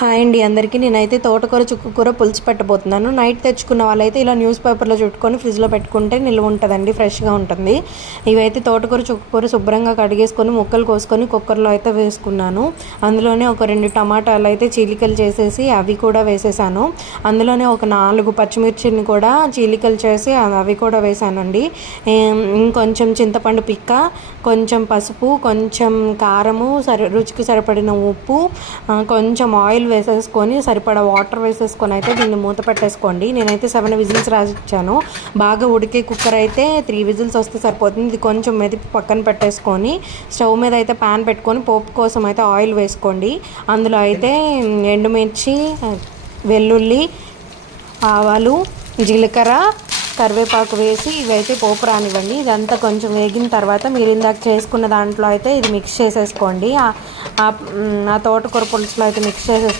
Hi అండి అందరికీ. నేనైతే తోటకూర చుక్కకూర పులుసు పెట్టబోతున్నాను. నైట్ తెచ్చుకున్న వాళ్ళైతే ఇలా న్యూస్ పేపర్లో చుట్టుకొని ఫ్రిడ్జ్లో పెట్టుకుంటే నిల్వ ఉంటుందండి, ఫ్రెష్గా ఉంటుంది. ఇవైతే తోటకూర చుక్కకూర శుభ్రంగా కడిగేసుకొని ముక్కలు కోసుకొని కుక్కర్లో అయితే వేసుకున్నాను. అందులోనే ఒక 2 టమాటాలు అయితే చీలికలు చేసేసి అవి కూడా వేసేసాను. అందులోనే ఒక 4 పచ్చిమిర్చిని కూడా చీలికలు చేసి అవి కూడా వేసానండి. ఇంకొంచెం చింతపండు పిక్క, కొంచెం పసుపు, కొంచెం కారము, రుచికి సరిపడిన ఉప్పు, కొంచెం ఆయిల్ వేసేసుకొని సరిపడా వాటర్ వేసేసుకొని అయితే దీన్ని మూత పెట్టేసుకోండి. నేనైతే 7 విజిల్స్ రాసిచ్చాను. బాగా ఉడికే కుక్కర్ అయితే 3 విజిల్స్ వస్తే సరిపోతుంది. ఇది కొంచెం మెదిపి పక్కన పెట్టేసుకొని స్టవ్ మీద అయితే ప్యాన్ పెట్టుకొని పోపు కోసం అయితే ఆయిల్ వేసుకోండి. అందులో అయితే ఎండుమిర్చి, వెల్లుల్లి, ఆవాలు, జీలకర్ర, కరివేపాకు వేసి ఇవైతే పోపు రానివ్వండి. ఇదంతా కొంచెం వేగిన తర్వాత మీరు ఇందాక చేసుకున్న దాంట్లో అయితే ఇది మిక్స్ చేసేసుకోండి. ఆ తోటకూర పులుసులో అయితే మిక్స్ చేసేసుకోండి.